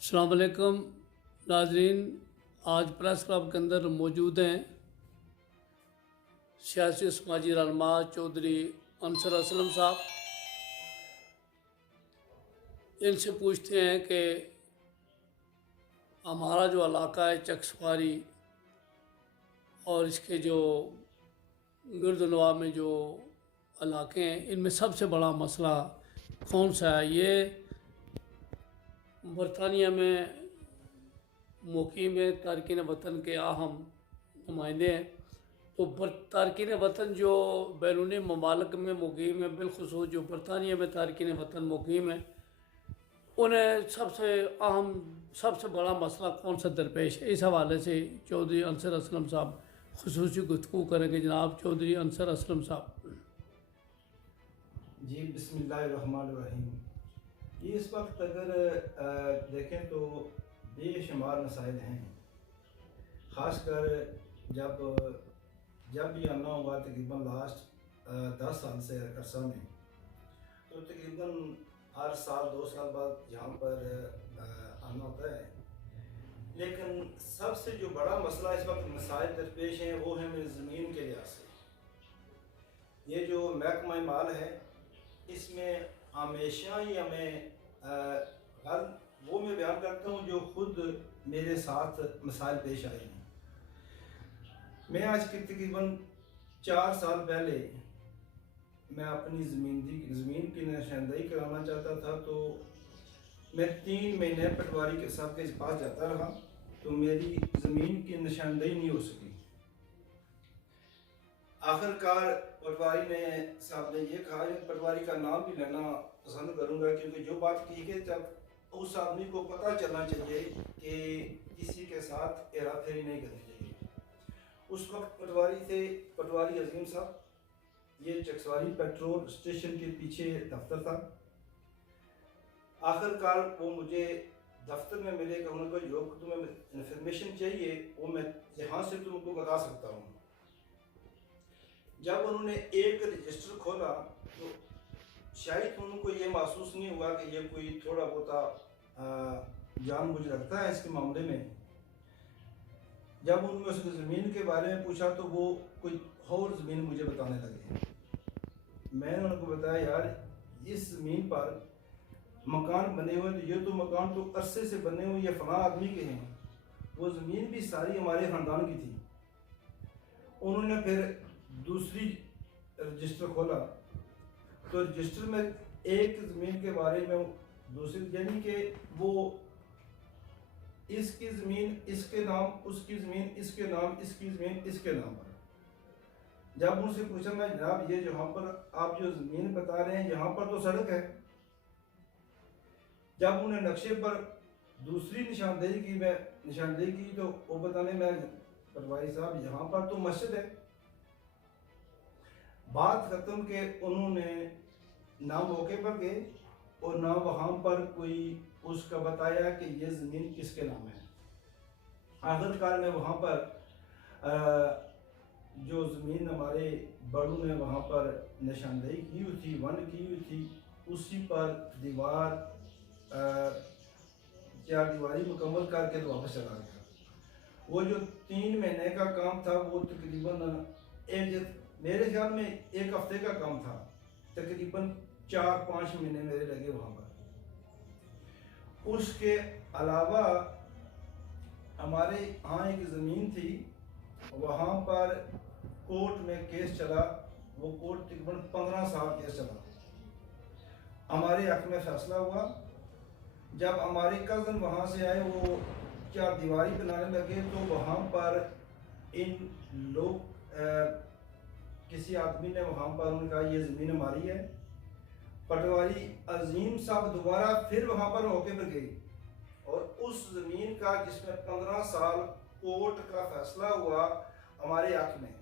अस्सलाम वालेकुम नाजरीन। आज प्रेस क्लब के अंदर मौजूद हैं सियासी समाजी रहनुमा चौधरी अंसर असलम साहब। इनसे पूछते हैं कि हमारा जो इलाका है चकसवारी और इसके जो गिरदनवा में जो इलाके हैं, इनमें सबसे बड़ा मसला कौन सा है? ये बरतानिया में मुकीम है, तारकिन वतन के अहम नुमाइंदे हैं। तो तारकिन वतन जो बैरूनी ममालिक में मुकीम है, बिलखुसूस जो बरतानिया में तारकिन वतन मुकीम है, उन्हें सबसे अहम सबसे बड़ा मसला कौन सा दरपेश है? इस हवाले से चौधरी अंसर असलम साहब खुसूसी गुफ्तगू करेंगे। जनाब चौधरी अंसर असलम साहब। जी बिस्मिल्लाहिर्रहमानिर्रहीम। ये इस वक्त अगर देखें तो बेशुमार मसाइल हैं, ख़ासकर जब भी आना हुआ तकरीबन लास्ट 10 साल से अरसा में, तो तकरीबन हर साल 2 साल बाद यहाँ पर आना होता है। लेकिन सबसे जो बड़ा मसला इस वक्त मसाइल दरपेश हैं वो है मेरी ज़मीन के लिहाज से। ये जो महकमा माल है, इसमें हमेशा ही हमें वो मैं बयान करता हूँ जो खुद मेरे साथ मसाइल पेश आए हैं। मैं आज के तकरीबन 4 साल पहले मैं अपनी ज़मीन की निशानदेही कराना चाहता था, तो मैं 3 महीने पटवारी के साहब के पास जाता रहा, तो मेरी ज़मीन की निशानदेही नहीं हो सकी। आखिरकार पटवारी ने साहब ने ये कहा, पटवारी का नाम भी लेना पसंद करूंगा, क्योंकि जो बात की है जब उस आदमी को पता चलना चाहिए कि किसी के साथ हेराफेरी नहीं करनी चाहिए। उस वक्त पटवारी अजीम साहब, ये चकसवारी पेट्रोल स्टेशन के पीछे दफ्तर था। आखिरकार वो मुझे दफ्तर में मिले कि उनको जो तुम्हें इंफॉर्मेशन चाहिए वो मैं यहाँ से तुमको बता सकता हूँ। जब उन्होंने एक रजिस्टर खोला तो शायद उनको ये महसूस नहीं हुआ कि ये कोई थोड़ा बहुत जानबूझ रखता है इसके मामले में। जब उन्होंने उसकी ज़मीन के बारे में पूछा तो वो कोई और ज़मीन मुझे बताने लगे। मैंने उनको बताया, यार इस ज़मीन पर मकान बने हुए, तो ये तो मकान तो अरसे से बने हुए, ये फलां आदमी के हैं, वो ज़मीन भी सारी हमारे ख़ानदान की थी। उन्होंने फिर दूसरी रजिस्टर खोला तो रजिस्टर में एक ज़मीन के बारे में दूसरी, यानी कि वो इसकी ज़मीन इसके नाम, उसकी ज़मीन इसके नाम, इसकी ज़मीन इसके नाम पर। जब उनसे पूछा मैं, जनाब ये जहाँ पर आप जो ज़मीन बता रहे हैं यहाँ पर तो सड़क है। जब उन्हें नक्शे पर दूसरी निशानदेही की तो वो बताने में, पटवारी साहब यहाँ पर तो मस्जिद है। बात खत्म के उन्होंने ना मौके पर गए और ना वहाँ पर कोई उसका बताया कि ये ज़मीन किसके नाम है। आखिरकार में वहाँ पर जो ज़मीन हमारे बड़ों ने वहाँ पर निशानदेही की हुई थी, वन की हुई थी, उसी पर दीवार 4 दीवारी मुकम्मल करके तो वापस चला गया। वो जो 3 महीने का काम था वो तकरीबन मेरे ख्याल में 1 हफ्ते का काम था। तकरीबन 4-5 महीने मेरे लगे वहाँ पर। उसके अलावा हमारे यहाँ एक ज़मीन थी, वहाँ पर कोर्ट में केस चला। वो कोर्ट तकरीबन 15 साल केस चला। हमारे हक में फैसला हुआ। जब हमारे कज़न वहाँ से आए, वो 4 दीवारी बनाने लगे, तो वहाँ पर इन लोग किसी आदमी ने वहाँ पर उनका ये ज़मीन हमारी है। पटवारी अजीम साहब दोबारा फिर वहाँ पर मौके पर गए और उस ज़मीन का, जिसमें 15 साल कोर्ट का फैसला हुआ हमारे हक में,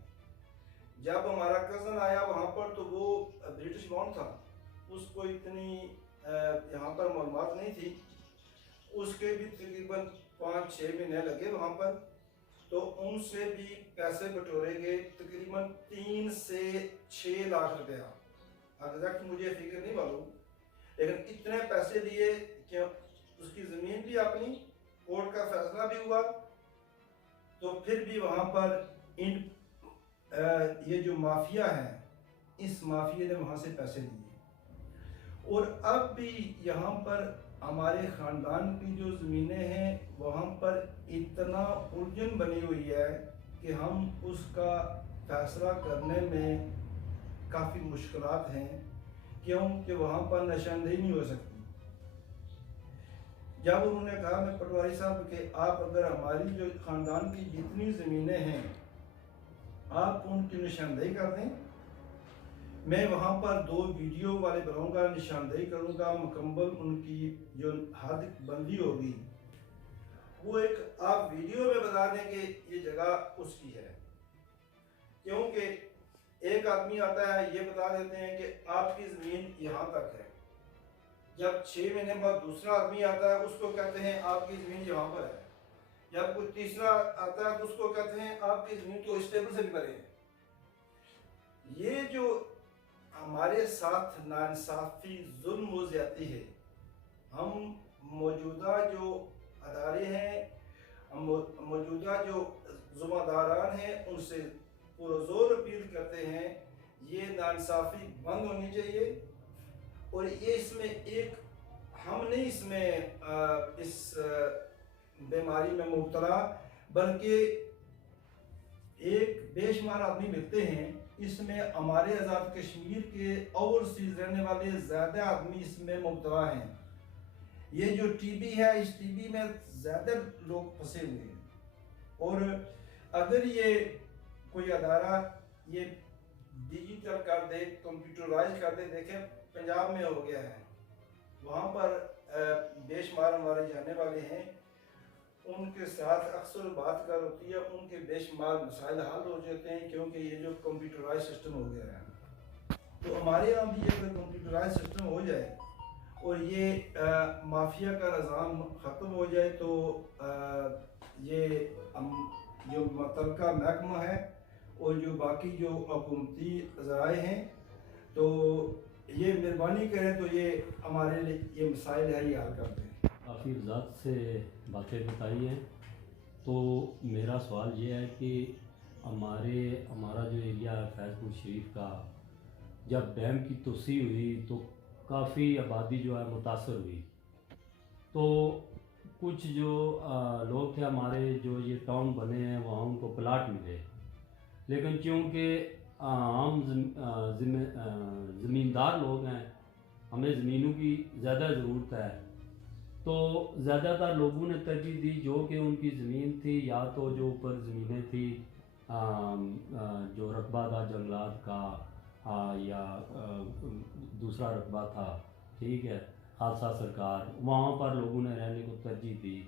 जब हमारा कज़न आया वहाँ पर तो वो ब्रिटिश बॉर्न था, उसको इतनी यहाँ पर मालूमात नहीं थी। उसके भी तकरीबन 5-6 महीने लगे वहाँ पर, तो उनसे भी पैसे बटोरे गए, तकरीबन 3 से 6 लाख रुपया। एग्जैक्ट मुझे फिगर नहीं मालूम, लेकिन इतने पैसे लिए कि उसकी ज़मीन भी अपनी, कोर्ट का फैसला भी हुआ, तो फिर भी वहाँ पर ये जो माफिया है, इस माफिया ने वहाँ से पैसे लिए। और अब भी यहाँ पर हमारे ख़ानदान की जो ज़मीनें हैं वहाँ पर इतना उलझन बनी हुई है कि हम उसका फैसला करने में काफ़ी मुश्किलात हैं, क्योंकि वहाँ पर निशानदेही नहीं हो सकती। जब उन्होंने कहा, मैं पटवारी साहब, कि आप अगर हमारी जो ख़ानदान की जितनी ज़मीनें हैं आप उनकी निशानदेही कर दें, मैं वहाँ पर 2 वीडियो वाले बनाऊँगा, निशानदेही करूँगा, मुकम्मल उनकी जो हद बंदी होगी वो एक आप वीडियो में बता दें कि ये जगह उसकी है। क्योंकि एक आदमी आता है, ये बता देते हैं कि आपकी ज़मीन यहाँ तक है, जब 6 महीने बाद दूसरा आदमी आता है उसको कहते हैं आपकी ज़मीन यहाँ पर है, जब कोई तीसरा आता है तो उसको कहते हैं आपकी ज़मीन तो इस टेबल से भी परे है। ये जो हमारे साथ नाइंसाफ़ी, जुल्म हो जाती है, हम मौजूदा जो अदारे हैं, मौजूदा जो ज़िम्मेदारान हैं, उनसे पुरज़ोर अपील करते हैं ये नाइंसाफ़ी बंद होनी चाहिए। और ये इसमें एक हम नहीं इसमें इस बीमारी में मुब्तला, बल्कि एक बेशुमार आदमी मिलते हैं इसमें, हमारे आज़ाद कश्मीर के ओवरसीज़ रहने वाले ज़्यादा आदमी इसमें मुब्तला हैं। ये जो टीबी है, इस टीबी में ज़्यादा लोग फंसे हुए हैं। और अगर ये कोई अदारा ये डिजिटल कर दे, कंप्यूटराइज कर दे, देखें पंजाब में हो गया है, वहाँ पर बेशुमार हमारे जाने वाले हैं, उनके साथ अक्सर बात कर होती है, उनके बेशुमार मसाइल हल हो जाते हैं, क्योंकि ये जो कंप्यूटराइज सिस्टम हो गया है। तो हमारे यहाँ भी अगर कंप्यूटराइज सिस्टम हो जाए और ये माफिया का निज़ाम ख़त्म हो जाए, तो ये जो मुतल्लिका महकमा है और जो बाकी जो हुकूमती ज़राए हैं, तो ये मेहरबानी करें तो ये हमारे लिए ये मसाइल है, ये हल कर दें। काफ़ी वज़ाहत से बातें बताई हैं। तो मेरा सवाल ये है कि हमारा जो एरिया है फैज़पुर शरीफ का, जब डैम की तोसी हुई तो काफ़ी आबादी जो है मुतासर हुई। तो कुछ जो लोग थे हमारे, जो ये टाउन बने हैं वहाँ उनको प्लाट मिले, लेकिन चूँकि आम ज़मींदार लोग हैं, हमें ज़मीनों की ज़्यादा ज़रूरत है, तो ज़्यादातर लोगों ने तरजीह दी जो कि उनकी ज़मीन थी, या तो जो ऊपर ज़मीनें थी जो रकबा था जंगलात का, या दूसरा रकबा था, ठीक है, खालसा सरकार, वहाँ पर लोगों ने रहने को तरजीह दी।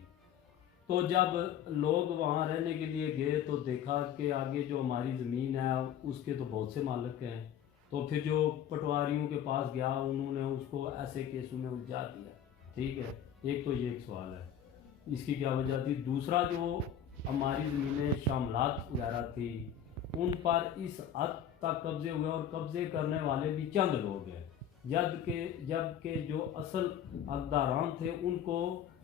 तो जब लोग वहाँ रहने के लिए गए तो देखा कि आगे जो हमारी ज़मीन है उसके तो बहुत से मालिक हैं। तो फिर जो पटवारियों के पास गया, उन्होंने उसको ऐसे केसों में उलझा दिया, ठीक है। एक तो ये एक सवाल है, इसकी क्या वजह थी। दूसरा, जो हमारी ज़मीनें शामलात वगैरह थी, उन पर इस हद तक कब्ज़े हुए और कब्ज़े करने वाले भी चंद लोग हैं, जबकि जो असल हकदारान थे उनको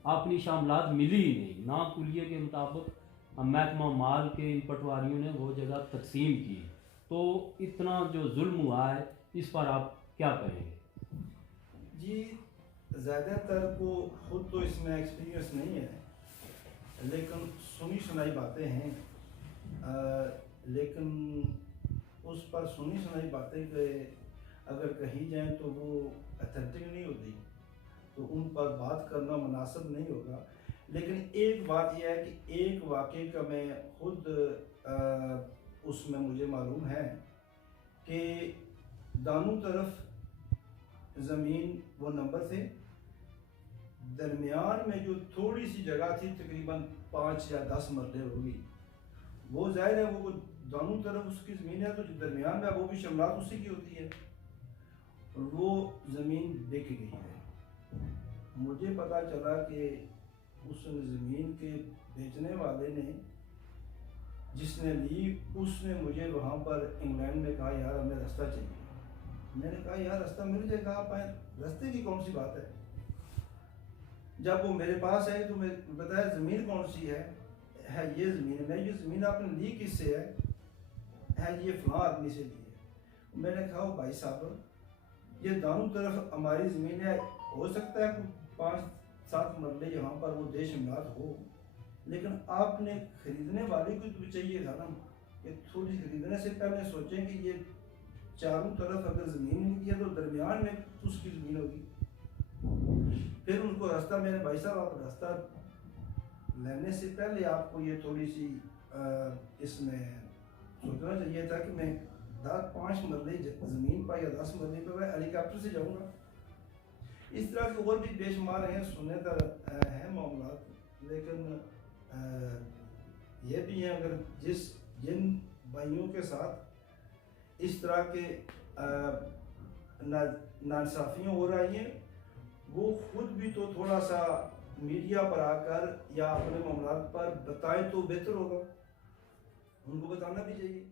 अपनी शामलात मिली ही नहीं। ना कुलिये के मुताबिक महकमा माल के इन पटवारियों ने वो जगह तकसीम की। तो इतना जो जुल्म हुआ है, इस पर आप क्या कहेंगे? जी, ज़्यादातर को खुद तो इसमें एक्सपीरियंस नहीं है, लेकिन सुनी सुनाई बातें हैं। लेकिन उस पर सुनी सुनाई बातें अगर कही जाएं तो वो अथेंटिक नहीं होती, तो उन पर बात करना मुनासिब नहीं होगा। लेकिन एक बात यह है कि एक वाक़े का मैं खुद उसमें मुझे मालूम है कि दानों तरफ ज़मीन वो नंबर थे, दरमियान में जो थोड़ी सी जगह थी, तकरीबन 5 या 10 मरले होगी, वो ज़ाहिर है वो दोनों तरफ उसकी ज़मीन है, तो जो दरमियान में वो भी शमलात उसी की होती है, और वो ज़मीन बिक गई है। मुझे पता चला कि उस ज़मीन के बेचने वाले ने, जिसने ली, उसने मुझे वहाँ पर इंग्लैंड में कहा, यार हमें रास्ता चाहिए। मैंने कहा यार रास्ता मिल जाएगा, आप आए, रास्ते की कौन सी बात है। जब वो मेरे पास आई तो मैं बताया ज़मीन कौन सी है ये ज़मीन है। मैं ये ज़मीन आपने ली किससे है ये फ़लाँ आदमी से ली है। मैंने कहा भाई साहब ये दोनों तरफ हमारी ज़मीन है, हो सकता है कोई 5-7 मरले यहाँ पर वो देशमलात हो, लेकिन आपने खरीदने वाले को तो चाहिए था ना कि थोड़ी खरीदने से पहले सोचें कि ये चारों तरफ अगर ज़मीन नहीं है तो दरमियान में उसकी ज़मीन होगी। फिर उनको रास्ता, मैंने भाई साहब आप रास्ता लेने से पहले आपको ये थोड़ी सी इसमें सोचना चाहिए था कि मैं 5 मरले ज़मीन पर या 10 मरले पर मैं हेलीकॉप्टर से जाऊँगा। इस तरह के और भी बेशुमार हैं, सुनने का है मामला, लेकिन ये भी हैं अगर जिन भाइयों के साथ इस तरह के नाइंसाफ़ियाँ हो रही हैं वो खुद भी तो थोड़ा सा मीडिया पर आकर या अपने मामलात पर बताएं तो बेहतर होगा, उनको बताना भी चाहिए।